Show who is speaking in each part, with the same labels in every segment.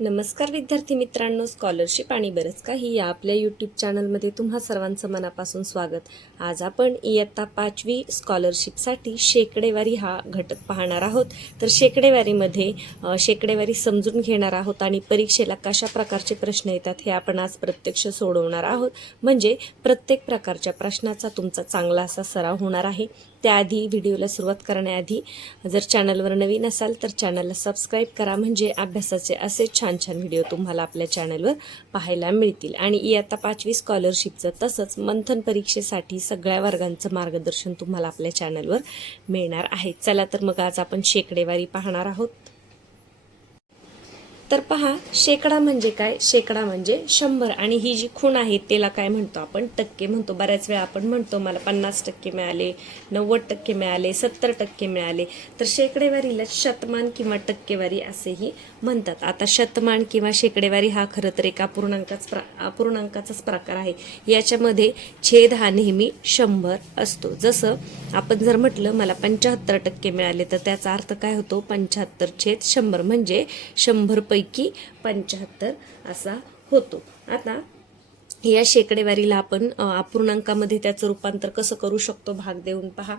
Speaker 1: नमस्कार विद्यार्थी मित्रांनो स्कॉलरशिप आणि बरंच काही या आपल्या यूट्यूब चॅनलमध्ये तुम्हा सर्वांचं मनापासून स्वागत. आज आपण इयत्ता पाचवी स्कॉलरशिपसाठी शेकडेवारी हा घटक पाहणार आहोत. तर शेकडेवारीमध्ये शेकडेवारी समजून घेणार आहोत आणि परीक्षेला कशा प्रकारचे प्रश्न येतात हे आपण आज प्रत्यक्ष सोडवणार आहोत. म्हणजे प्रत्येक प्रकारच्या प्रश्नाचा तुमचा चांगला असा सराव होणार आहे. त्याआधी व्हिडिओला सुरुवात करण्याआधी जर चॅनलवर नवीन असाल तर चॅनलला सबस्क्राईब करा. म्हणजे अभ्यासाचे असे छान छान व्हिडिओ तुम्हाला आपल्या चॅनलवर पाहायला मिळतील. आणि इयत्ता पाचवी स्कॉलरशिपचं तसंच मंथन परीक्षेसाठी सगळ्या वर्गांचं मार्गदर्शन तुम्हाला आपल्या चॅनलवर मिळणार आहे. चला तर मग आज आपण शेकडेवारी पाहणार आहोत. तर पहा शेकडा म्हणजे काय? शेकडा म्हणजे शंभर. आणि ही जी खूण आहे त्याला काय म्हणतो आपण? टक्के म्हणतो. बऱ्याच वेळा आपण म्हणतो मला पन्नास टक्के मिळाले नव्वद टक्के मिळाले सत्तर टक्के मिळाले. तर शेकडेवारीला शतमान किंवा टक्केवारी असेही म्हणतात. आता शतमान किंवा शेकडेवारी हा खरं तर एक अपूर्णांकाच प्रा अपूर्णांकाचाच प्रकार आहे. याच्यामध्ये छेद हा नेहमी शंभर असतो. जसं आपण जर म्हटलं मला पंच्याहत्तर टक्के मिळाले तर त्याचा अर्थ काय होतो? पंच्याहत्तर छेद शंभर. म्हणजे शंभर पै पैकी पंच्याहत्तर असा होतो. आता या शेकडेवारीला आपण अपूर्णांकामध्ये त्याचं रूपांतर कसं करू शकतो भाग देऊन पहा.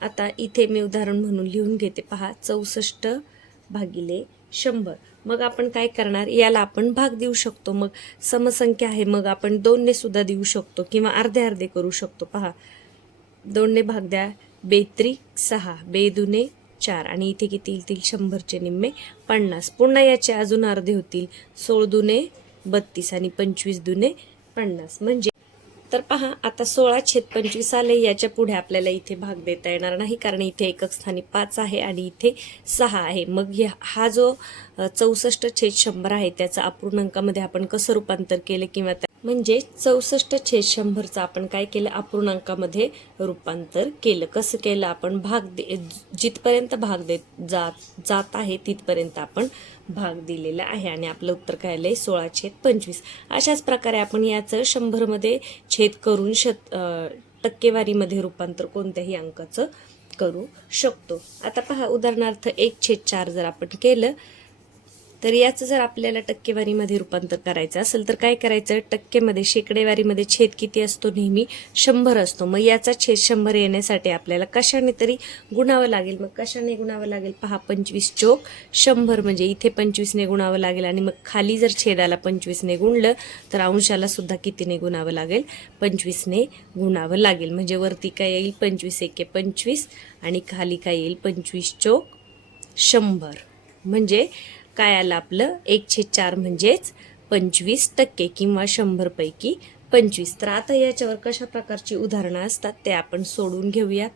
Speaker 1: आता इथे मी उदाहरण म्हणून लिहून घेते पहा. चौसष्ट भागिले शंभर. मग आपण काय करणार? याला आपण भाग देऊ शकतो. मग समसंख्या आहे. मग आपण दोनने सुद्धा देऊ शकतो किंवा अर्धे अर्धे करू शकतो. पहा. दोनने भाग द्या. बेत्री सहा. बेदुने चार आणि इथे किती येतील? शंभरचे निम्मे पन्नास. पुन्हा याचे अजून अर्धे होतील. सोळ दुने बत्तीस आणि पंचवीस दुने पन्नास. म्हणजे तर पहा आता सोळा छेद पंचवीस आले याच्यापुढे आपल्याला इथे भाग देता येणार नाही कारण इथे एकक स्थानी पाच आहे आणि इथे सहा आहे. मग हा जो चौसष्ट छेद शंभर आहे त्याचा अपूर्णांकामध्ये आपण कसं रूपांतर केलं किंवा त्या- म्हणजे चौसष्ट छेद शंभरचं आपण काय केलं? अपूर्णांकामध्ये रूपांतर केलं. कसं केलं? आपण भाग दे जिथपर्यंत भाग देत जात जात आहे तिथपर्यंत आपण भाग दिलेला आहे आणि आपलं उत्तर काय आलंय? सोळा छेद पंचवीस. अशाच प्रकारे आपण याचं शंभरमध्ये छेद करून शत टक्केवारीमध्ये रूपांतर कोणत्याही अंकाचं करू शकतो. आता पहा उदाहरणार्थ एक छेद चार जर आपण केलं तर याचं जर आपल्याला टक्केवारीमध्ये रूपांतर करायचं असेल तर काय करायचं? टक्केमध्ये शेकडेवारीमध्ये छेद किती असतो नेहमी? शंभर असतो. मग याचा छेद शंभर येण्यासाठी आपल्याला कशाने तरी गुणावं लागेल? मग कशाने गुणावं लागेल? पहा पंचवीस चोक. शंभर म्हणजे इथे पंचवीसने गुणावं लागेल आणि मग खाली जर छेदाला पंचवीसने गुणलं तर अंशाला सुद्धा कितीने गुणावं लागेल? पंचवीसने गुणावं लागेल. म्हणजे वरती काय येईल? पंचवीस एके पंचवीस आणि खाली काय येईल? पंचवीस चोक शंभर. म्हणजे काय आलं आपलं? एकशे चार म्हणजेच पंचवीस टक्के किंवा शंभरपैकी पंचवीस. तर आता याच्यावर कशा प्रकारची उदाहरणं असतात ते आपण सोडून घेऊया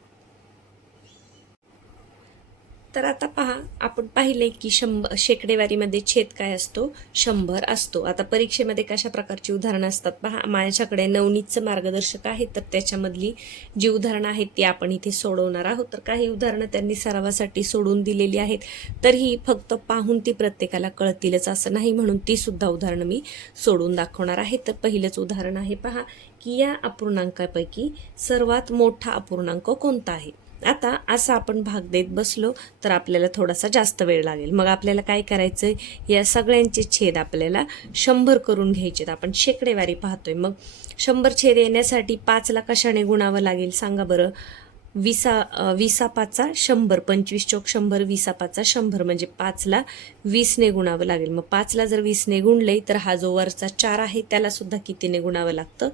Speaker 1: तर आता पहा आपण पाहिले की शंभर शेकडेवारीमध्ये छेद काय असतो? शंभर असतो. आता परीक्षेमध्ये कशा प्रकारची उदाहरणं असतात पहा? माझ्याकडे नवनीतचं मार्गदर्शक आहे तर त्याच्यामधली जी उदाहरणं आहेत ती आपण इथे सोडवणार आहोत. तर काही उदाहरणं त्यांनी सरावासाठी सोडून दिलेली आहेत. तर ही फक्त पाहून ती प्रत्येकाला कळतीलच असं नाही म्हणून ती सुद्धा उदाहरणं मी सोडून दाखवणार आहे. तर पहिलंच उदाहरण आहे पहा की या अपूर्णांकापैकी सर्वात मोठा अपूर्णांक कोणता आहे? आता असं आपण भाग देत बसलो तर आपल्याला थोडासा जास्त वेळ लागेल. मग आपल्याला काय करायचं आहे या सगळ्यांचे छेद आपल्याला शंभर करून घ्यायचेत. आपण शेकडेवारी पाहतोय. मग शंभर छेद येण्यासाठी पाचला कशाने गुणावं लागेल? सांगा बरं. विसा विसा विसापाचा शंभर पंचवीस चौक शंभर विसापाचा शंभर म्हणजे पाचला वीसने गुणावं लागेल. मग पाचला जर वीसने गुणले तर हा जो वरचा चार आहे त्याला सुद्धा कितीने गुणावं लागतं?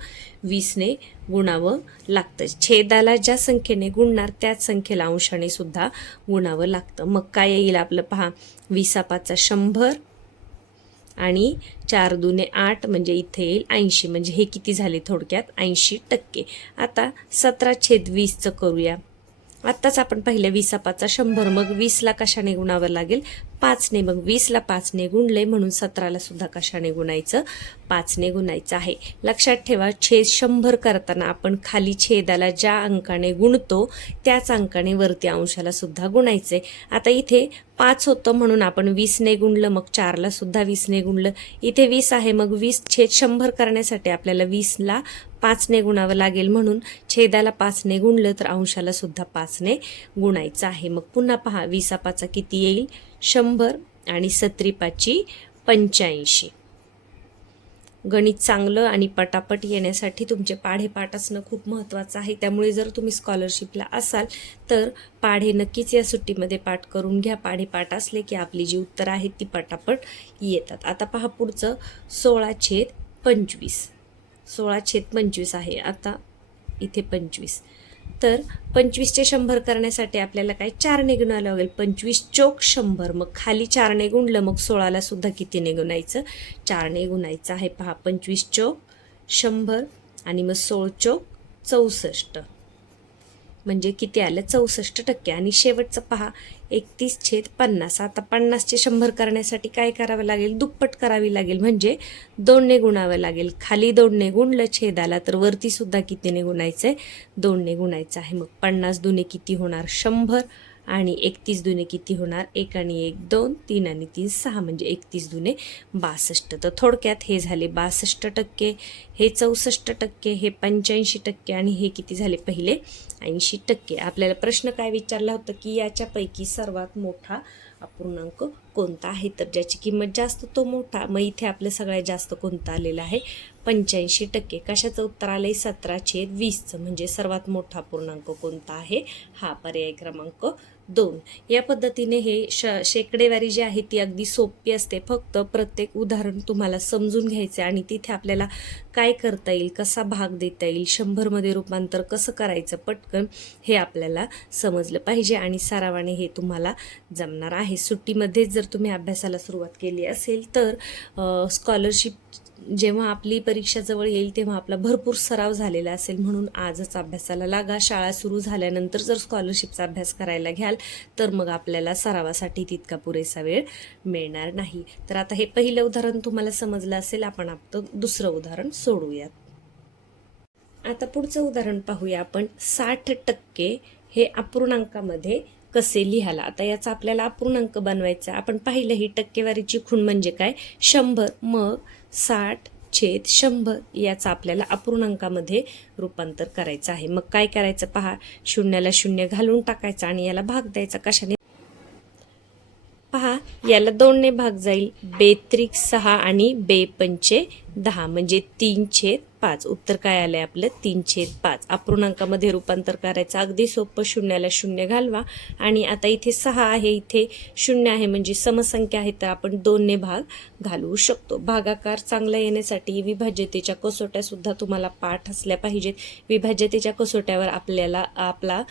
Speaker 1: वीसने गुणावं लागतं. छेदाला ज्या संख्येने गुणणार त्याच संख्येला अंशाने सुद्धा गुणावं लागतं. मग काय येईल आपलं? पहा विसापाचा शंभर आणि चार दुने आठ म्हणजे इथे येईल ऐंशी. म्हणजे हे किती झाले थोडक्यात? ऐंशी टक्के. आता सतरा छेद वीसचं करूया. आत्ताच आपण पाहिलं विसापाचा शंभर मग वीसला कशाने गुणावं लागेल? पाचने मग वीसला पाचने गुणले म्हणून सतराला सुद्धा कशाने गुणायचं? पाचने गुणायचं आहे. लक्षात ठेवा छेद शंभर करताना आपण खाली छेदाला ज्या अंकाने गुणतो त्याच अंकाने वरती अंशाला सुद्धा गुणायचे आता इथे पाच होतं म्हणून आपण वीसने गुणलं मग चारला सुद्धा वीसने गुणलं. इथे वीस आहे मग वीस छेद शंभर करण्यासाठी आपल्याला वीसला पाचने गुणावं लागेल म्हणून छेदाला पाचने गुणलं तर अंशाला सुद्धा पाचने गुणायचं आहे. मग पुन्हा पहा विसापाचा किती येईल? शंभर आणि सत्रिपाची पंच्याऐंशी. गणित चांगलं आणि पटापट येण्यासाठी तुमचे पाढे पाठ असणं खूप महत्त्वाचं आहे. त्यामुळे जर तुम्ही स्कॉलरशिपला असाल तर पाढे नक्कीच या सुट्टीमध्ये पाठ करून घ्या. पाढे पाठ असले की आपली जी उत्तरं आहेत ती पटापट येतात. आता पहा पुढचं सोळा छेद पंचवीस. सोळा छेद पंचवीस आहे. आता इथे पंचवीस. तर पंचवीसचे शंभर करण्यासाठी आपल्याला काय? चारने गुणावं लागेल पंचवीस चोक शंभर. मग खाली चारने गुणलं मग सोळाला सुद्धा कितीने गुणायचं चारने गुणायचं आहे पहा. पंचवीस चोक शंभर आणि मग सोळ चोक चौसष्ट. म्हणजे किती आलं? चौसष्ट टक्के. आणि शेवटचं पहा एकतीस छेद पन्नास. आता पन्नासचे शंभर करण्यासाठी काय करावं लागेल? दुप्पट करावी लागेल म्हणजे दोनने गुणावं लागेल. खाली दोनने गुणलं छेदाला तर वरती सुद्धा कितीने गुणायचं आहे दोनने गुणायचं आहे. मग पन्नास दुने किती होणार? शंभर. आणि एकतीस दुने किती होणार? एक आणि एक दोन. तीन आणि तीन सहा. म्हणजे एकतीस दुने बासष्ट. तर थोडक्यात हे झाले बासष्ट टक्के. हे चौसष्ट टक्के. हे पंच्याऐंशी टक्के. आणि हे किती झाले? पहिले ऐंशी टक्के. आपल्याला प्रश्न काय विचारला होता की याच्यापैकी सर्वात मोठा अपूर्णांक कोणता आहे? तर ज्याची किंमत जास्त तो मोठा. मग इथे आपलं सगळ्यात जास्त कोणता आलेला आहे? पंच्याऐंशी टक्के. कशाचं उत्तर आलंय? आहे छेद वीसचं. म्हणजे सर्वात मोठा पूर्णांक कोणता आहे? हा पर्याय क्रमांक दोन. या पद्धतीने हे श शेकडेवारी जी आहे ती अगदी सोपी असते. फक्त प्रत्येक उदाहरण तुम्हाला समजून घ्यायचे आणि तिथे आपल्याला काय करता येईल कसा भाग देता येईल शंभरमध्ये रूपांतर कसं करायचं पटकन हे आपल्याला समजलं पाहिजे आणि सरावाने हे तुम्हाला जमणार आहे. सुट्टीमध्येच जर तुम्ही अभ्यासाला सुरुवात केली असेल तर स्कॉलरशिप जेव्हा आपली परीक्षा जवळ येईल तेव्हा आपला भरपूर सराव झालेला असेल. म्हणून आजच अभ्यासाला लागा. शाळा सुरू झाल्यानंतर जर स्कॉलरशिपचा अभ्यास करायला घ्याल तर मग आपल्याला सरावासाठी तितका पुरेसा वेळ मिळणार नाही. तर आता हे पहिलं उदाहरण तुम्हाला समजलं असेल. आपण आता दुसरं उदाहरण सोडूयात. आता पुढचं उदाहरण पाहूया आपण. साठ टक्के हे अपूर्णांकामध्ये कसे लिहायला? आता याचा आपल्याला अपूर्णांक बनवायचा आपण पाहिलं ही टक्केवारीची खूण म्हणजे काय? शंभर मग साठ छेद शंभर याचा आपल्याला अपूर्णांकामध्ये रूपांतर करायचं आहे. मग काय करायचं पहा? शून्याला शून्य घालून टाकायचं आणि याला भाग द्यायचा. कशाने? पहा याला दोनने भाग जाईल. बेत्रिक सहा आणि बे पंचे दहा म्हणजे तीन छेद पाच. उत्तर काय आलंय आपलं? तीन छेद पाच. अपूर्णांकामध्ये रूपांतर करायचं. अगदी सोपं शून्याला शून्य घालवा. आणि आता इथे सहा आहे. इथे शून्य आहे म्हणजे समसंख्या आहे तर आपण दोनने भाग घालवू शकतो. भागाकार चांगला येण्यासाठी विभाज्यतेच्या कसोट्या सुद्धा तुम्हाला पाठ असल्या पाहिजेत. विभाज्यतेच्या कसोट्यावर आपल्याला आपला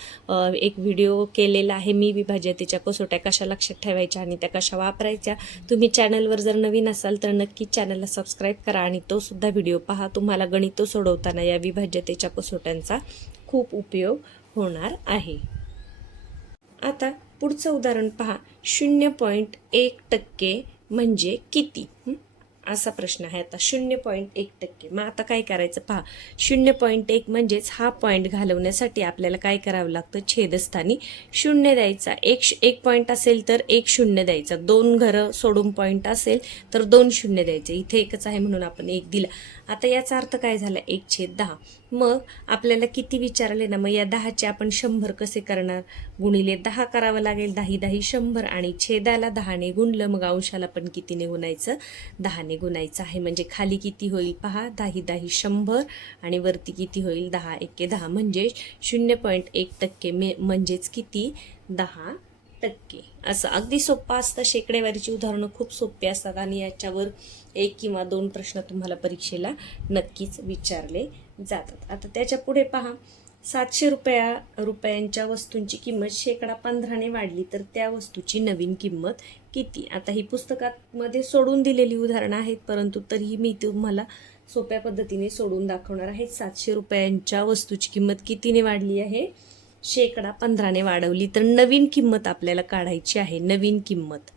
Speaker 1: एक व्हिडिओ केलेला आहे. मी विभाज्यतेच्या कसोट्या कशा लक्षात ठेवायच्या आणि त्या कशा वापरायच्या? तुम्ही चॅनलवर जर नवीन असाल तर नक्की चॅनलला सबस्क्राईब करा आणि तो सुद्धा व्हिडिओ पहा. तुम्हाला गणित सोडवताना या विभाज्यतेच्या कसोट्यांचा खूप उपयोग होणार आहे. आता पुढचं उदाहरण पहा. शून्य पॉईंट एक टक्के म्हणजे किती? असा प्रश्न आहे. आता शून्य पॉईंट एक टक्के. मग आता काय करायचं पहा. शून्य पॉईंट एक म्हणजेच हा पॉईंट घालवण्यासाठी आपल्याला काय करावं लागतं? छेदस्थानी शून्य द्यायचा. एक एक पॉईंट असेल तर एक शून्य द्यायचा. दोन घरं सोडून पॉईंट असेल तर दोन शून्य द्यायचे. इथे एकच आहे म्हणून आपण एक दिला. आता याचा अर्थ काय झाला? एक छेद दहा. मग आपल्याला किती विचारले ना मग या दहाचे आपण शंभर कसे करणार? गुणिले दहा करावं लागेल. दही दही शंभर आणि छेदाला दहाने गुणलं मग अंशाला पण कितीने गुणायचं? दहाने गुणायचं आहे. म्हणजे खाली किती होईल पहा दही दही शंभर आणि वरती किती होईल? दहा एके दहा. म्हणजे शून्य पॉईंट एक टक्के मे म्हणजेच किती? दहा टक्के. असं. अगदी सोपं असतं शेकडेवारीची उदाहरणं खूप सोपी असतात आणि याच्यावर एक किंवा दोन प्रश्न तुम्हाला परीक्षेला नक्कीच विचारले जातात. आता त्याच्या पुढे पहा. सातशे रुपया रुपयांच्या वस्तूंची किंमत शेकडा पंधराने वाढली तर त्या वस्तूची नवीन किंमत किती? आता ही पुस्तकामध्ये सोडून दिलेली उदाहरणं आहेत परंतु तरीही मी तुम्हाला सोप्या पद्धतीने सोडून दाखवणार आहे. सातशे रुपयांच्या वस्तूची किंमत कितीने वाढली आहे? शेकडा पंधराने वाढवली तर नवीन किंमत आपल्याला काढायची आहे नवीन किंमत.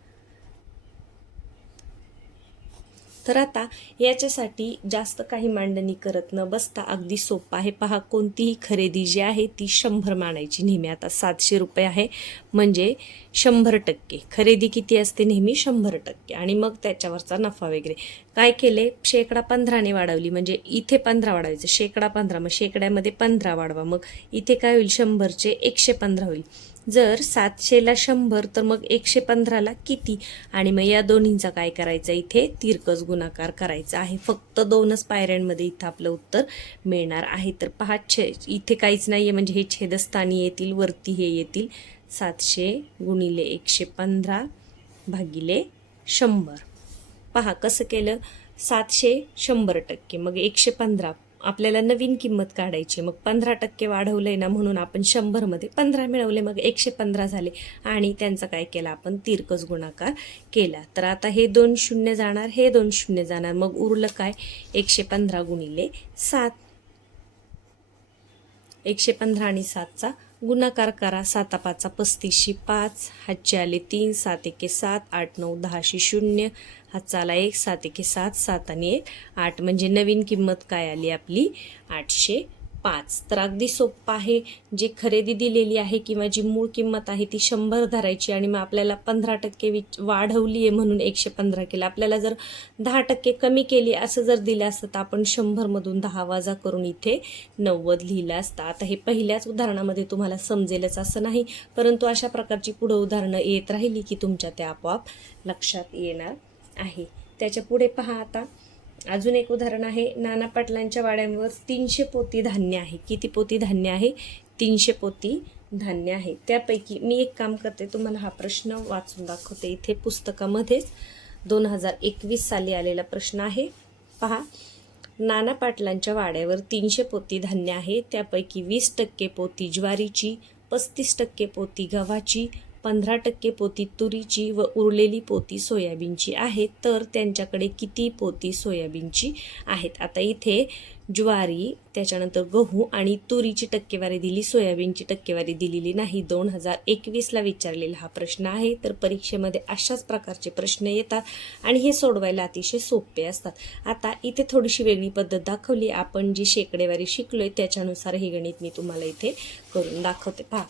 Speaker 1: तर आता याच्यासाठी जास्त काही मांडणी करत न बसता अगदी सोपं आहे. पहा कोणतीही खरेदी जी आहे ती शंभर मानायची नेहमी. आता सातशे रुपये आहे म्हणजे शंभर टक्के. खरेदी किती असते नेहमी शंभर टक्के. आणि मग त्याच्यावरचा नफा वगैरे. काय केले? शेकडा पंधराने वाढवली. म्हणजे इथे पंधरा वाढवायचं. शेकडा पंधरा. मग शेकड्यामध्ये पंधरा वाढवा. मग इथे काय होईल? शंभरचे एकशे पंधरा होईल. जर सातशेला शंभर तर मग एकशे पंधराला किती? आणि मग या दोन्हींचा काय करायचं? इथे तिरकस गुणाकार करायचा आहे. फक्त दोनच पायऱ्यांमध्ये इथं आपलं उत्तर मिळणार आहे. तर पहा छे इथे काहीच नाही आहे म्हणजे हे छेदस्थानी येतील वरती हे येतील. सातशे गुणिले एकशे पंधरा भागिले शंभर. पहा कसं केलं? सातशे शंभर टक्के. मग एकशे पंधरा. आपल्याला नवीन किंमत काढायची मग पंधरा टक्के वाढवलंय ना म्हणून आपण शंभरमध्ये पंधरा मिळवले मग एकशे पंधरा झाले. आणि त्यांचा काय केला? आपण तिरकस गुणाकार केला. तर आता हे दोन शून्य जाणार हे दोन शून्य जाणार. मग उरलं काय? एकशे पंधरा गुणिले सात. एकशे पंधरा आणि सातचा गुणाकार करा. साता पाचा पस्तीसशे पाच. हातचे आले तीन सात एके सात आठ नऊ दहाशे शून्य. हातचाला एक सात एके सात सात आणि एक आठ. म्हणजे नवीन किंमत काय आली आपली? आठशे पाच. तर अगदी सोप्पं आहे जे खरेदी दिलेली आहे किंवा जी मूळ किंमत आहे ती शंभर धरायची आणि मग आपल्याला पंधरा टक्के विच वाढवली आहे म्हणून एकशे पंधरा केलं. आपल्याला जर दहा टक्के कमी केली असं जर दिलं असतं तर आपण शंभरमधून दहा वाजा करून इथे नव्वद लिहिलं असतं. आता हे पहिल्याच उदाहरणामध्ये तुम्हाला समजेलच असं नाही परंतु अशा प्रकारची पुढं उदाहरणं येत राहिली की तुमच्या त्या आपोआप लक्षात येणार आहे. त्याच्या पुढे पहा आता. अजून एक उदाहरण आहे. नाना पाटलांच्या वाड्यांवर तीनशे पोती धान्य आहे. किती पोती धान्य आहे? तीनशे पोती धान्य आहे. त्यापैकी मी एक काम करते तुम्हाला हा प्रश्न वाचून दाखवते. इथे पुस्तकामध्येच दोन हजार एकवीस साली आलेला प्रश्न आहे. पहा. नाना पाटलांच्या वाड्यावर तीनशे पोती धान्य आहे. त्यापैकी वीस टक्के पोती ज्वारीची पस्तीस टक्के पोती गव्हाची पंधरा टक्के पोती तुरीची व उरलेली पोती सोयाबीनची आहे तर त्यांच्याकडे किती पोती सोयाबीनची आहेत? आता इथे ज्वारी त्याच्यानंतर गहू आणि तुरीची टक्केवारी दिली सोयाबीनची टक्केवारी दिलेली नाही. दोन हजार एकवीसला विचारलेला हा प्रश्न आहे तर परीक्षेमध्ये अशाच प्रकारचे प्रश्न येतात आणि हे सोडवायला अतिशय सोपे असतात. आता इथे थोडीशी वेगळी पद्धत दाखवली. आपण जी शेकडेवारी शिकलोय त्याच्यानुसार हे गणित मी तुम्हाला इथे करून दाखवते. पहा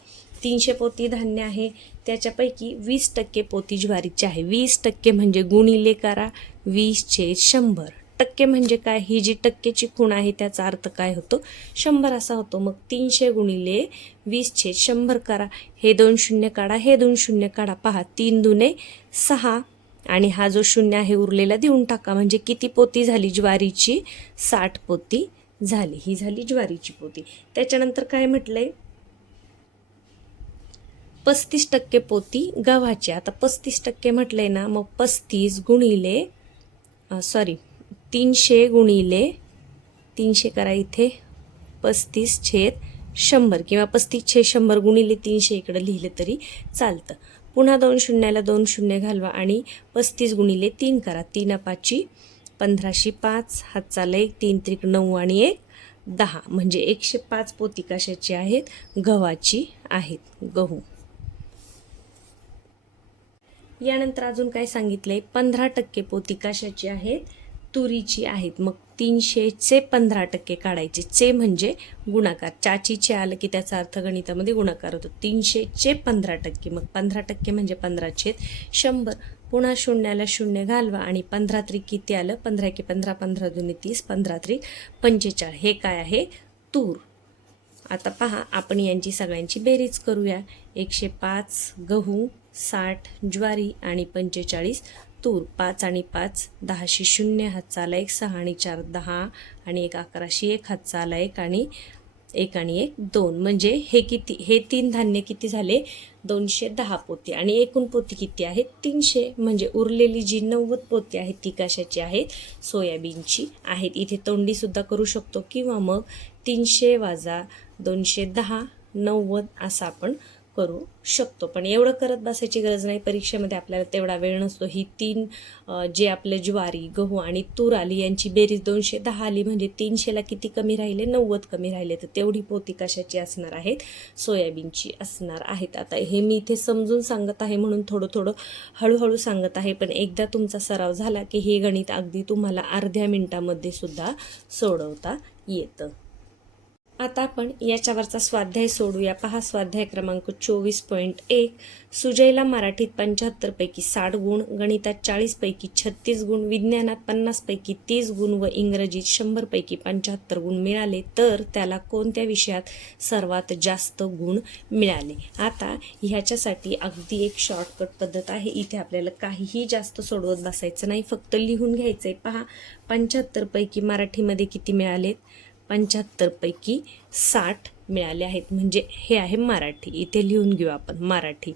Speaker 1: तीनशे पोती धान्य आहे. त्याच्यापैकी वीस टक्के पोती ज्वारीची आहे. वीस टक्के म्हणजे गुणिले करा वीसचे शंभर. टक्के म्हणजे काय? ही जी टक्केची खूण आहे त्याचा अर्थ काय होतो? शंभर असा होतो. मग तीनशे गुणिले वीसचे शंभर करा. हे दोन शून्य काढा हे दोन शून्य काढा. पहा तीन दुने सहा. आणि हा जो शून्य आहे उरलेला देऊन टाका. म्हणजे किती पोती झाली? ज्वारीची साठ पोती झाली. ही झाली ज्वारीची पोती. त्याच्यानंतर काय म्हटलं आहे पस्तीस टक्के पोती गव्हाची. आता पस्तीस टक्के म्हटलंय ना मग पस्तीस गुणिले सॉरी तीनशे गुणिले तीनशे करा इथे पस्तीस छेद शंभर किंवा पस्तीस छेद शंभर गुणिले तीनशे इकडं लिहिलं तरी चालतं. पुन्हा दोन शून्याला दोन शून्य घालवा आणि पस्तीस गुणिले तीन करा. तीन अपाची पंधराशे पाच हात चालला एक तीन त्रिक नऊ आणि एक दहा. म्हणजे एकशे पाच पोती कशाची आहेत? गव्हाची आहेत. गहू. यानंतर अजून काय सांगितलंय? पंधरा टक्के पोती कशाची आहेत? तुरीची आहेत. मग तीनशेचे पंधरा टक्के काढायचे. चे म्हणजे गुणाकार. चाचीचे आलं की त्याचा अर्थ गणितामध्ये गुणाकार होतो. तीनशेचे पंधरा टक्के. मग पंधरा टक्के म्हणजे पंधरा छेद शंभर. पुन्हा शून्याला शून्य घालवा आणि पंधरा त्रिक किती आलं? पंधरा की पंधरा पंधरा दोन्ही तीस पंधरा त्रिक पंचेचाळीस. हे काय आहे? तूर. आता पहा आपण यांची सगळ्यांची बेरीज करूया. एकशे पाच गहू साठ ज्वारी आणि पंचेचाळीस तूर पाच आणि पाच दहाशे शून्य हातचा एक सहा आणि चार दहा आणि एक अकराशे एक हातचा एक आणि एक आणि एक दोन. म्हणजे हे किती हे तीन धान्य किती झाले? दोनशे दहा पोती. आणि एकूण पोती किती आहेत? तीनशे. म्हणजे उरलेली जी नव्वद पोती आहेत ती कशाची आहेत? सोयाबीनची आहेत. इथे तोंडीसुद्धा करू शकतो. किंवा मग तीनशे वाजा दोनशे दहा नव्वद असं आपण करू शकतो. पण एवढं करत बसायची गरज नाही. परीक्षेमध्ये आपल्याला तेवढा वेळ नसतो. ही तीन जे आपले ज्वारी गहू आणि तूर आली यांची बेरीज दोनशे दहा आली म्हणजे तीनशेला किती कमी राहिले? नव्वद कमी राहिले. तर तेवढी पोती कशाची असणार आहेत? सोयाबीनची असणार आहेत. आता हे मी इथे समजून सांगत आहे म्हणून थोडं थोडं हळूहळू सांगत आहे. पण एकदा तुमचा सराव झाला की हे गणित अगदी तुम्हाला अर्ध्या मिनिटामध्ये सुद्धा सोडवता येतं. आता आपण याच्यावरचा स्वाध्याय सोडूया. पहा स्वाध्याय क्रमांक चोवीस पॉईंट एक. सुजयला मराठीत पंच्याहत्तरपैकी साठ गुण गणितात चाळीसपैकी छत्तीस गुण विज्ञानात पन्नासपैकी तीस गुण व इंग्रजीत शंभरपैकी पंच्याहत्तर गुण मिळाले तर त्याला कोणत्या विषयात सर्वात जास्त गुण मिळाले? आता ह्याच्यासाठी अगदी एक शॉर्टकट पद्धत आहे. इथे आपल्याला काहीही जास्त सोडवत बसायचं नाही. फक्त लिहून घ्यायचं आहे पहा पंच्याहत्तरपैकी मराठीमध्ये किती मिळालेत? पंच्याहत्तरपैकी साठ मिळाले आहेत. म्हणजे हे आहे मराठी. इथे लिहून घेऊ आपण मराठी.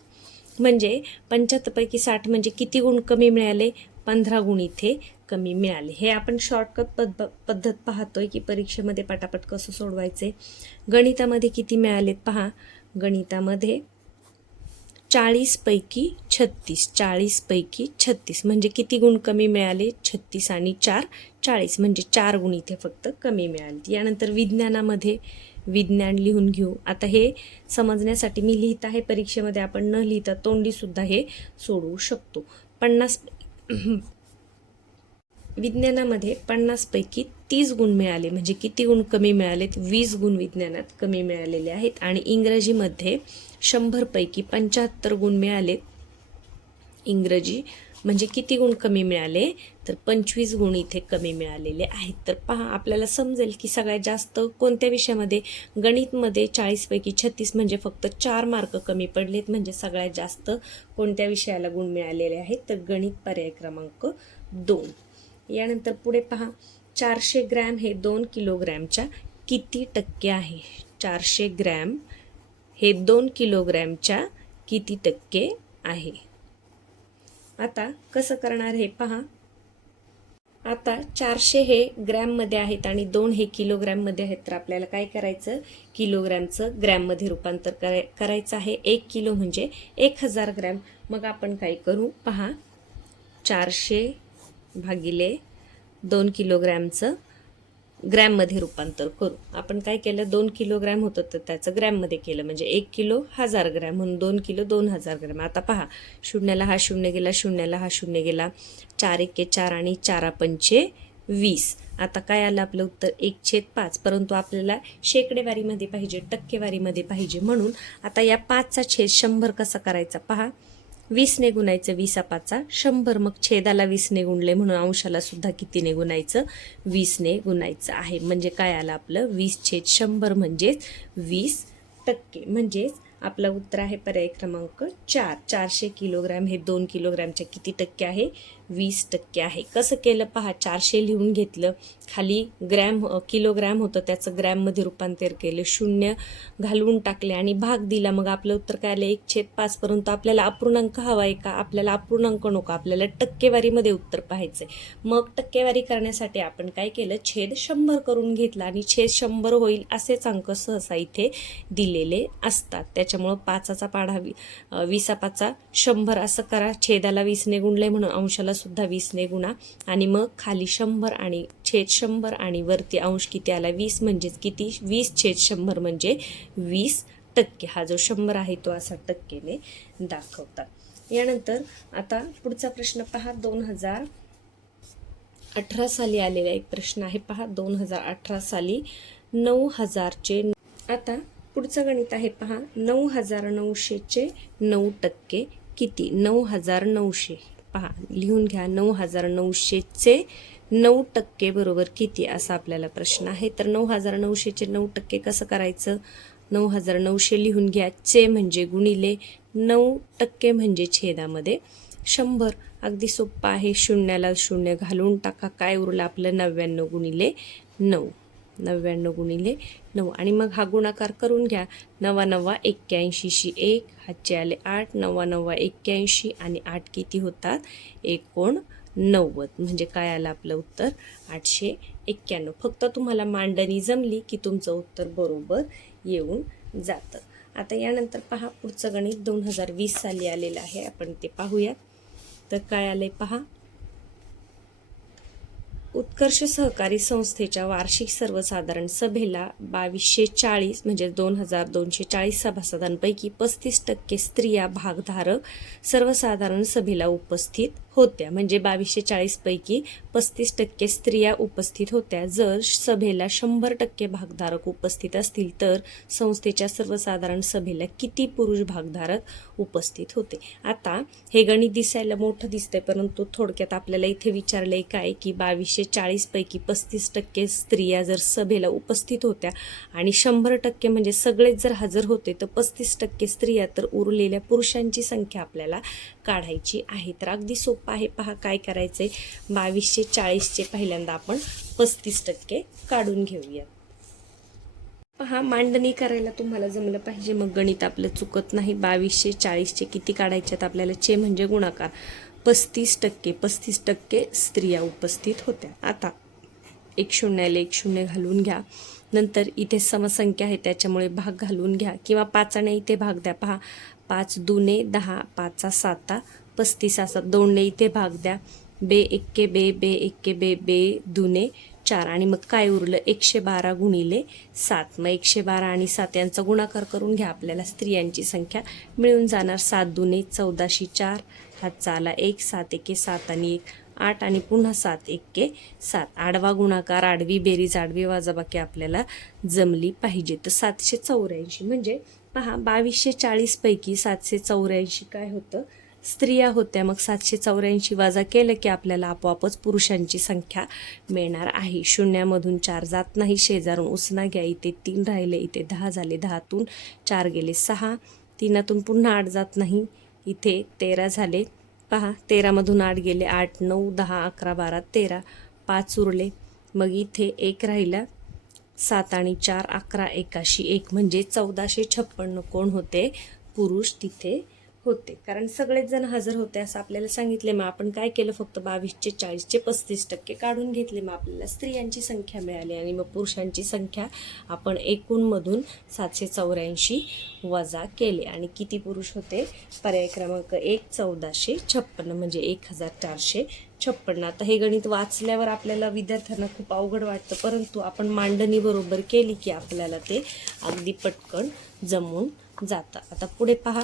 Speaker 1: म्हणजे पंच्याहत्तरपैकी साठ म्हणजे किती गुण कमी मिळाले? पंधरा गुण इथे कमी मिळाले. हे आपण शॉर्टकट पद पद्धत पाहतोय की परीक्षेमध्ये पटापट कसं सोडवायचे? गणितामध्ये किती मिळालेत पहा. गणितामध्ये चाळीसपैकी छत्तीस चाळीसपैकी छत्तीस. म्हणजे किती गुण कमी मिळाले? छत्तीस आणि चार चाळीस. म्हणजे चार गुण इथे फक्त कमी मिळाले. यानंतर विज्ञानामध्ये विज्ञान लिहून घेऊ. आता हे समजण्यासाठी मी लिहित आहे परीक्षेमध्ये आपण न लिहिता तोंडीसुद्धा हे सोडवू शकतो. पन्नास विज्ञानामध्ये पन्नासपैकी तीस गुण मिळाले. म्हणजे किती गुण कमी मिळालेत? वीस गुण विज्ञानात कमी मिळालेले आहेत. आणि इंग्रजीमध्ये शंभरपैकी पंच्याहत्तर गुण मिळालेत इंग्रजी म्हणजे किती गुण कमी मिळाले? तर पंचवीस गुण इथे कमी मिळालेले आहेत. तर पहा आपल्याला समजेल की सगळ्यात जास्त कोणत्या विषयामध्ये? गणितमध्ये चाळीसपैकी छत्तीस म्हणजे फक्त चार मार्क कमी पडलेत. म्हणजे सगळ्यात जास्त कोणत्या विषयाला गुण मिळालेले आहेत? तर गणित पर्याय क्रमांक दोन. यानंतर पुढे पहा चारशे ग्रॅम हे दोन किलोग्रॅमच्या किती टक्के आहे? चारशे ग्रॅम हे दोन किलोग्रॅमच्या किती टक्के आहे? आता कसं करणार हे पहा. आता चारशे हे ग्रॅममध्ये आहेत आणि दोन हे किलोग्रॅममध्ये आहेत. तर आपल्याला काय करायचं? किलोग्रॅमचं ग्रॅममध्ये रूपांतर कराय करायचं आहे. एक किलो म्हणजे एक हजार ग्रॅम. मग आपण काय करू? पहा. चारशे भागिले दोन किलोग्रॅमचं ग्रॅममध्ये रूपांतर करू. आपण काय केलं? दोन किलोग्रॅम होतं तर त्याचं ग्रॅममध्ये केलं. म्हणजे एक किलो हजार ग्रॅम म्हणून दोन किलो दोन हजार ग्रॅम. आता पहा शून्याला हा शून्य गेला शून्याला हा शून्य गेला. चार एके चार आणि चारा पंचे वीस. आता काय आलं आपलं उत्तर? एक छेद पाच. परंतु आपल्याला शेकडेवारीमध्ये पाहिजे टक्केवारीमध्ये पाहिजे म्हणून आता या पाचचा छेद शंभर कसा करायचा? पहा वीसने गुणायचं वीसापाचा शंभर मग छेदाला वीसने गुणले म्हणून अंशाला सुद्धा कितीने गुणायचं वीसने गुणायचं आहे. म्हणजे काय आलं आपलं? वीस छेद शंभर म्हणजेच वीस टक्के. म्हणजेच आपलं उत्तर आहे पर्याय क्रमांक चार. चारशे किलोग्रॅम हे दोन किलोग्रॅमच्या किती टक्के आहे? वीस टक्के आहे. कसं केलं पहा चारशे लिहून घेतलं. खाली ग्रॅम किलोग्रॅम होतं त्याचं ग्रॅममध्ये रूपांतर केलं. शून्य घालवून टाकले आणि भाग दिला. मग आपलं उत्तर काय आलं? एक छेद पाच परंतु आपल्याला अपूर्णांक हवा आहे का? आपल्याला अपूर्णांक नको. आपल्याला टक्केवारीमध्ये उत्तर पाहायचं मग टक्केवारी करण्यासाठी आपण काय केलं? छेद शंभर करून घेतला आणि छेद शंभर होईल असेच अंक सहसा इथे दिलेले असतात. त्याच्यामुळं पाचाचा पाढा वीसा विसापाचा शंभर असं करा. छेदाला वीसने गुणले म्हणून अंशाला सुद्धा वीसने गुणा. आणि मग खाली शंभर आणि छेद शंभर आणि वरती अंश किती आला? वीस म्हणजेच किती? वीस छेद शंभर म्हणजे वीस टक्के. हा जो शंभर आहे तो असा टक्केने दाखवतात. यानंतर आता पुढचा प्रश्न पहा. दोन हजार अठरा साली आलेला एक प्रश्न आहे. पहा दोन हजार अठरा साली नऊ हजारचे आता पुढचं गणित आहे. पहा नऊ हजार नऊशेचे नऊ टक्के किती? नऊ हजार नऊशे. पहा लिहून घ्या नऊ हजार नऊशेचे नऊ टक्के बरोबर किती असा आपल्याला प्रश्न आहे. तर नऊ हजार नऊशेचे नऊ टक्के कसं करायचं? नऊ हजार नऊशे लिहून घ्या. चे म्हणजे गुणिले नऊ टक्के म्हणजे छेदामध्ये शंभर. अगदी सोप्पा आहे. शून्याला शून्य घालून टाका. काय उरलं? आपलं नव्याण्णव गुणिले नऊ. नव्याण्णव गुणिले नऊ. आणि मग हा गुणाकार करून घ्या. नवा नवा एक्क्याऐंशीशी एक हातचे आले आठ नवा नवा एक्क्याऐंशी आणि आठ किती होतात? एकोण नव्वद. म्हणजे काय आलं आपलं उत्तर? आठशे एक्क्याण्णव. फक्त तुम्हाला मांडणी जमली की तुमचं उत्तर बरोबर येऊन जातं. आता यानंतर पहा पुढचं गणित दोन हजार वीस साली आलेलं आहे. आपण ते पाहूयात. तर काय आलंय पहा? उत्कर्ष सहकारी संस्थेच्या वार्षिक सर्वसाधारण सभेला बावीसशे चाळीस म्हणजे दोन हजार दोनशे चाळीस सभासदांपैकी पस्तीस टक्के स्त्रिया भागधारक सर्वसाधारण सभेला उपस्थित. होत्या. म्हणजे बावीसशे चाळीसपैकी पस्तीस टक्के स्त्रिया उपस्थित होत्या. जर सभेला शंभर टक्के भागधारक उपस्थित असतील तर संस्थेच्या सर्वसाधारण सभेला किती पुरुष भागधारक उपस्थित होते? आता हे गणित दिसायला मोठं दिसतंय परंतु थोडक्यात आपल्याला इथे विचारलंय काय की बावीसशे चाळीसपैकी पस्तीस टक्के स्त्रिया जर सभेला उपस्थित होत्या आणि शंभर टक्के म्हणजे सगळेच जर हजर होते तर पस्तीस टक्के स्त्रिया तर उरलेल्या पुरुषांची संख्या आपल्याला काढायची आहे. तर अगदी सोपं आहे पहा काय करायचं आहे बावीसशे चाळीसचे पहिल्यांदा आपण पस्तीस टक्के काढून घेऊया पहा मांडणी करायला तुम्हाला जमलं पाहिजे. मग गणित आपलं चुकत नाही. बावीसशे चाळीसचे किती काढायच्यात आपल्याला? चे म्हणजे गुणाकार. पस्तीस टक्के. पस्तीस टक्के स्त्रिया उपस्थित होत्या. आता एक शून्याला एक शून्य घालून घ्या. नंतर इथे समसंख्या आहे त्याच्यामुळे भाग घालून घ्या. किंवा पाचाने इथे भाग द्या. पहा पाच दुने दहा पाचा साता पस्तीस असा दोनने इथे भाग द्या. बे एक्के बे बे एक्के बे बे दुने चार. आणि मग काय उरलं? एकशे बारा गुणिले सात. मग एकशे बारा आणि सात यांचा गुणाकार करून घ्या. आपल्याला स्त्रियांची संख्या मिळून जाणार. सात दुने चौदाशे चार. हातचा आला एक सात एके सात आणि एक आठ. आणि पुन्हा सात एक्के सात. आडवा गुणाकार आडवी बेरीज आडवी वाजाबाकी आपल्याला जमली पाहिजे. तर सातशे चौऱ्याऐंशी म्हणजे पहा बावीसशे चाळीसपैकी सातशे चौऱ्याऐंशी काय होतं? स्त्रिया होत्या मग सातशे चौऱ्याऐंशी वाजा केलं की आपल्याला आपोआपच पुरुषांची संख्या मिळणार आहे. शून्यामधून चार जात नाही शेजारून उसना घ्या इथे तीन राहिले इथे दहा झाले दहातून चार गेले सहा. तीनातून पुन्हा आठ जात नाही इथे तेरा झाले. पहा तेरामधून आठ गेले आठ नऊ दहा अकरा बारा तेरा. पाच उरले मग इथे एक राहिला. सात आणि चार अकरा एकाशी एक म्हणजे चौदाशे छप्पन्न कोण होते? पुरुष तिथे होते. कारण सगळेच जण हजर होते असं आपल्याला सांगितले. मग आपण काय केलं? फक्त बावीसचे चाळीसचे पस्तीस टक्के काढून घेतले. मग आपल्याला स्त्रियांची संख्या मिळाली आणि मग पुरुषांची संख्या आपण एकूणमधून सातशे चौऱ्याऐंशी वजा केले. आणि किती पुरुष होते? पर्याय क्रमांक एक चौदाशे छप्पन्न म्हणजे एक हजार चारशे छप्पन्न. आता हे गणित वाचल्यावर आपल्याला विद्यार्थ्यांना खूप अवघड वाटतं. परंतु आपण मांडणी बरोबर केली की आपल्याला ते अगदी पटकन जमून जातं. आता पुढे पहा.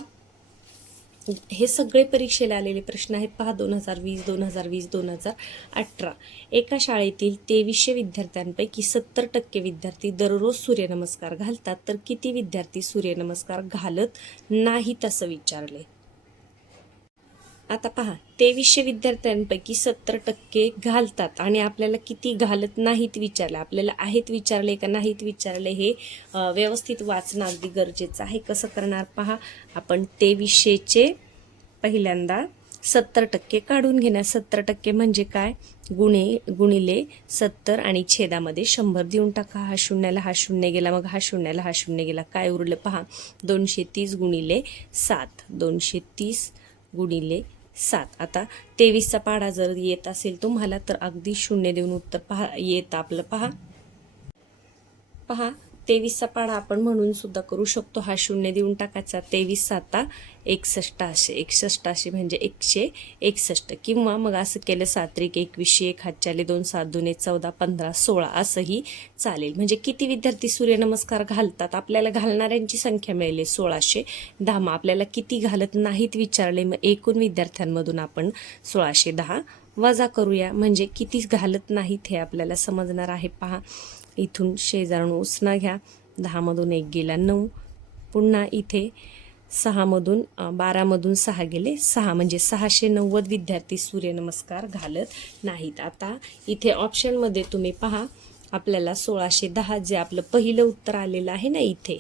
Speaker 1: हे सगळे परीक्षेला आलेले प्रश्न आहेत. पहा दोन हजार वीस दोन हजार वीस दोन हजार अठरा. एका शाळेतील तेवीसशे विद्यार्थ्यांपैकी सत्तर टक्के विद्यार्थी दररोज सूर्यनमस्कार घालतात. तर किती विद्यार्थी सूर्यनमस्कार घालत नाहीत असं विचारले आता पहा तेवीसशे विद्यार्थ्यांपैकी सत्तर टक्के घालतात आणि आपल्याला किती घालत नाहीत विचारलं? आपल्याला आहेत विचारले का नाहीत विचारले हे व्यवस्थित वाचणं अगदी गरजेचं आहे. कसं करणार पहा आपण तेवीसशेचे पहिल्यांदा सत्तर टक्के काढून घेणार. सत्तर टक्के म्हणजे काय? गुणे गुणिले सत्तर आणि छेदामध्ये शंभर देऊन टाका. हा शून्याला हा शून्य गेला मग हा शून्याला हा शून्य गेला. काय उरलं पहा? दोनशे तीस गुणिले सात. दोनशे तीस गुणिले सात. आता तेवीसचा पाढा जर येत असेल तुम्हाला तर अगदी शून्य देऊन उत्तर पहा येत आपलं पहा. पहा. तेवीसचा पाढा आपण म्हणून सुद्धा करू शकतो. हा शून्य देऊन टाकायचा. तेवीस साता एकसष्ट असे. एकसष्ट असे म्हणजे एकशे एकसष्ट. किंवा मग असं केलं सात्रिक एकवीसशे एक हातच्याले दोन सात दोन चौदा पंधरा सोळा असंही चालेल. म्हणजे किती विद्यार्थी सूर्यनमस्कार घालतात? आपल्याला घालणाऱ्यांची संख्या मिळेल सोळाशे दहा. मग आपल्याला किती घालत नाहीत विचारले? मग एकूण विद्यार्थ्यांमधून आपण सोळाशे दहा वजा करूया. म्हणजे किती घालत नाहीत हे आपल्याला समजणार आहे. पहा इथून शेजारून उसना घ्या. दहामधून एक गेला नऊ. पुन्हा इथे सहामधून बारामधून सहा गेले. सहा म्हणजे सहाशे नव्वद विद्यार्थी सूर्यनमस्कार घालत नाहीत. आता इथे ऑप्शनमध्ये तुम्ही पहा आपल्याला सोळाशे दहा जे आपलं पहिलं उत्तर आलेलं आहे ना इथे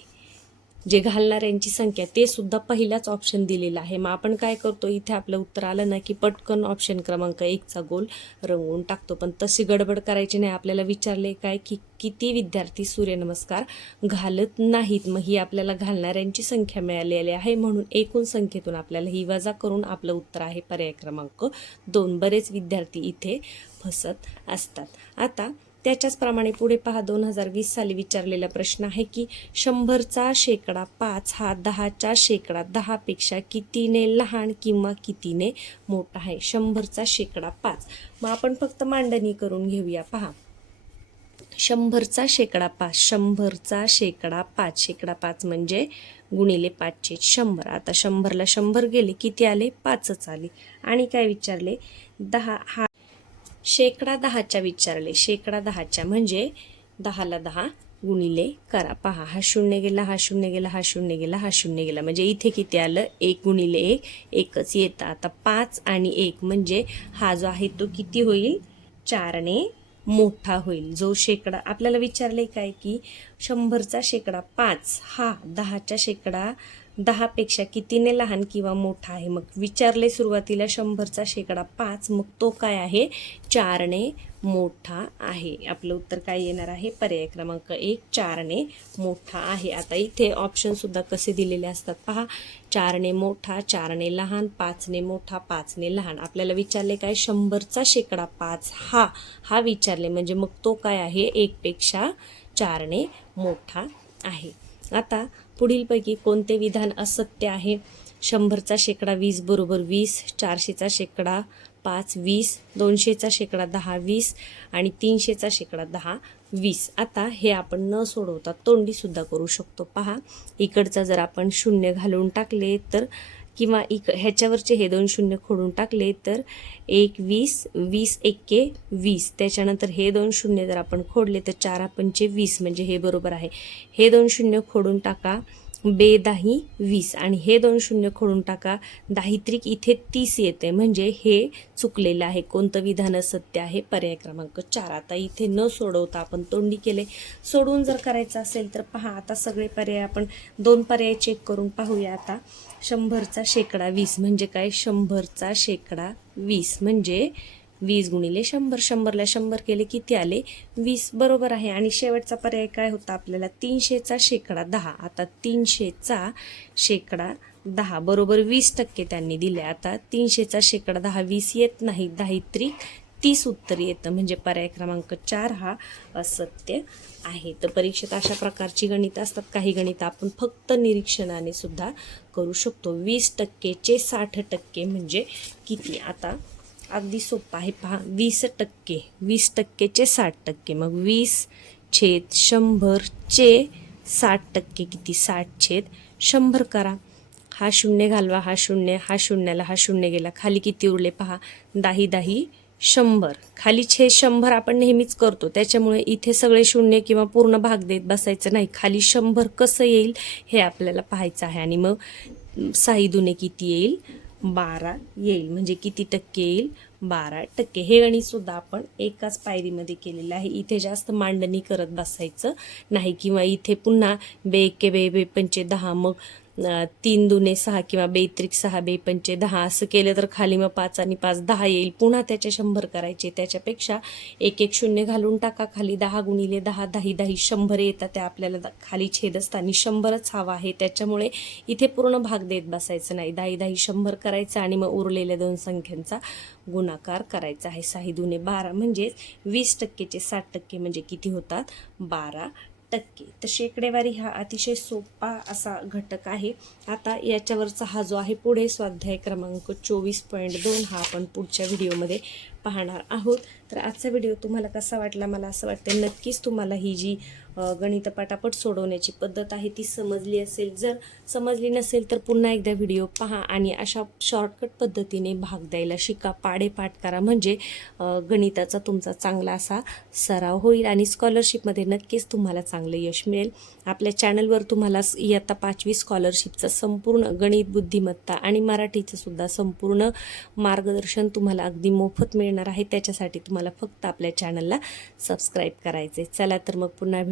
Speaker 1: जे घालणाऱ्यांची संख्या ते सुद्धा पहिलाच ऑप्शन दिलेलं आहे. मग आपण काय करतो? इथे आपलं उत्तर आलं ना की पटकन ऑप्शन क्रमांक एकचा गोल रंगवून टाकतो. पण तशी गडबड करायची नाही. आपल्याला विचारले काय की किती विद्यार्थी सूर्यनमस्कार घालत नाहीत? मग ही आपल्याला घालणाऱ्यांची संख्या मिळालेली आहे म्हणून एकूण संख्येतून आपल्याला ही वजा करून आपलं उत्तर आहे पर्याय क्रमांक दोन. बरेच विद्यार्थी इथे फसत असतात. आता त्याच्याचप्रमाणे पुढे पहा दोन हजार वीस साली विचारलेला प्रश्न आहे की शंभरचा शेकडा पाच हा दहाच्या शेकडा दहापेक्षा कितीने लहान किंवा कितीने मोठा आहे? शंभरचा शेकडा पाच. मग आपण फक्त मांडणी करून घेऊया. पहा. शंभरचा शेकडा पाच. शंभरचा शेकडा पाच. शेकडा पाच म्हणजे गुणिले पाचशे शंभर. आता शंभरला शंभर गेले किती आले? पाचच आले. आणि काय विचारले? दहा हा शेकडा दहाच्या विचारले. शेकडा दहाच्या म्हणजे दहाला दहा गुणिले करा. पहा हा शून्य गेला हा शून्य गेला हा शून्य गेला हा शून्य गेला. म्हणजे इथे किती आलं? एक गुणिले एक एकच येतं. आता पाच आणि एक म्हणजे हा जो आहे तो किती होईल? चारने मोठा होईल. जो शेकडा आपल्याला विचारले काय की शंभरचा शेकडा पाच हा दहाच्या शेकडा दहापेक्षा कितीने लहान किंवा मोठा आहे? मग विचारले सुरुवातीला शंभरचा शेकडा पाच मग तो काय आहे? चारने मोठा आहे. आपलं उत्तर काय येणार आहे? पर्याय क्रमांक एक चारने मोठा आहे. आता इथे ऑप्शनसुद्धा कसे दिलेले असतात पहा. चारने मोठा चारने लहान पाचने मोठा पाचने लहान. आपल्याला विचारले काय? शंभरचा शेकडा पाच. हा हा विचारले. म्हणजे मग तो काय आहे? एकपेक्षा चारने मोठा आहे. आता पुढीलपैकी कोणते विधान असत्य आहे? शंभरचा शेकडा वीस बरोबर वीस चारशेचा शेकडा पाच वीस दोनशेचा शेकडा दहा वीस आणि तीनशेचा शेकडा दहा वीस. आता हे आपण न सोडवता तोंडीसुद्धा करू शकतो. पहा इकडचा जर आपण शून्य घालून टाकले तर किंवा इक ह्याच्यावरचे हे दोन शून्य खोडून टाकले तर एक वीस वीस एक्के वीस. त्याच्यानंतर हे दोन शून्य जर आपण खोडले तर चार पंचे वीस म्हणजे हे बरोबर आहे. हे दोन शून्य खोडून टाका बे दाही वीस. आणि हे दोन शून्य खोडून टाका दाहित्रिक इथे तीस येते. म्हणजे हे चुकलेलं आहे. कोणतं विधान सत्य आहे? पर्याय क्रमांक चार. आता इथे न सोडवता आपण तोंडी केले. सोडवून जर करायचं असेल तर पहा आता सगळे पर्याय आपण दोन पर्याय चेक करून पाहूया आता. शंभरचा शेकडा वीस म्हणजे काय? शंभरचा शेकडा वीस म्हणजे वीस गुणिले शंभर. शंभरला शंभर केले किती आले? वीस बरोबर आहे. आणि शेवटचा पर्याय काय होता आपल्याला? तीनशेचा शेकडा दहा. आता तीनशेचा शेकडा दहा. बरोबर वीस टक्के त्यांनी दिले. आता तीनशेचा शेकडा दहा. वीस येत नाही. दहा त्रिक तीस उत्तर येतं म्हणजे पर्याय क्रमांक चार हा असत्य आहे. तर परीक्षेत अशा प्रकारची गणित असतात काही गणित आपण फक्त निरीक्षणाने सुद्धा करू शकतो. वीस टक्केचे साठ टक्के म्हणजे किती? आता अगदी सोपं आहे पहा. वीस टक्के वीस टक्केचे साठ टक्के. मग वीस छेद शंभरचे साठ टक्के किती? साठ छेद शंभर करा. हा शून्य घालवा हा शून्य हा शून्याला हा शून्य गेला. खाली किती उरले पहा? दाही दाही शंभर. खाली छे शंभर आपण नेहमीच करतो. त्याच्यामुळे इथे सगळे शून्य किंवा पूर्ण भाग देत बसायचं नाही. खाली शंभर कसं येईल हे आपल्याला पाहायचं आहे. आणि मग साई दुने किती येईल? बारा येईल. म्हणजे किती टक्के येईल? बारा टक्के. हे गणितसुद्धा आपण एकाच पायरीमध्ये केलेलं आहे. इथे जास्त मांडणी करत बसायचं नाही. किंवा इथे पुन्हा बे एके बे बे पंचे दहा. मग तीन दुने सहा किंवा बेत्रिक सहा बे पंचे दहा असं केलं तर खाली मग पाच आणि पाच दहा येईल. पुन्हा त्याचे शंभर करायचे. त्याच्यापेक्षा एक एक शून्य घालून टाका. खाली दहा गुणिले दहा दही दही शंभर येतात. त्या आपल्याला द- खाली छेद असताना शंभरच हवा आहे. त्याच्यामुळे इथे पूर्ण भाग देत बसायचं नाही. दही दही शंभर करायचं आणि मग उरलेल्या दोन संख्यांचा गुणाकार करायचा आहे. साही दुने बारा म्हणजेच वीस टक्केचे साठ टक्के म्हणजे किती होतात? बारा टक्के. तर शेकडेवारी हा अतिशय सोपा असा घटक आहे. आता याच्यावरचा हा जो आहे पुढे स्वाध्याय क्रमांक चोवीस पॉईंट दोन हा आपण पुढच्या व्हिडिओमध्ये पाहणार आहोत. तर आजचा व्हिडिओ तुम्हाला कसा वाटला? मला असं वाटतं नक्कीच तुम्हाला ही जी गणित पटापट सोडवण्याची पद्धत आहे ती समजली असेल. जर समजली नसेल तर पुन्हा एकदा व्हिडिओ पहा आणि अशा शॉर्टकट पद्धतीने भाग द्यायला शिका. पाडे पाठ करा. म्हणजे गणिताचा तुमचा चांगला असा सराव होईल आणि स्कॉलरशिपमध्ये नक्कीच तुम्हाला चांगलं यश मिळेल. आपल्या चॅनलवर तुम्हाला इयत्ता पाचवी स्कॉलरशिपचं संपूर्ण गणित बुद्धिमत्ता आणि मराठीचं सुद्धा संपूर्ण मार्गदर्शन तुम्हाला अगदी मोफत मिळणार आहे. त्याच्यासाठी तुम्हाला फक्त आपल्या चॅनलला सबस्क्राईब करायचे चला तर मग पुन्हा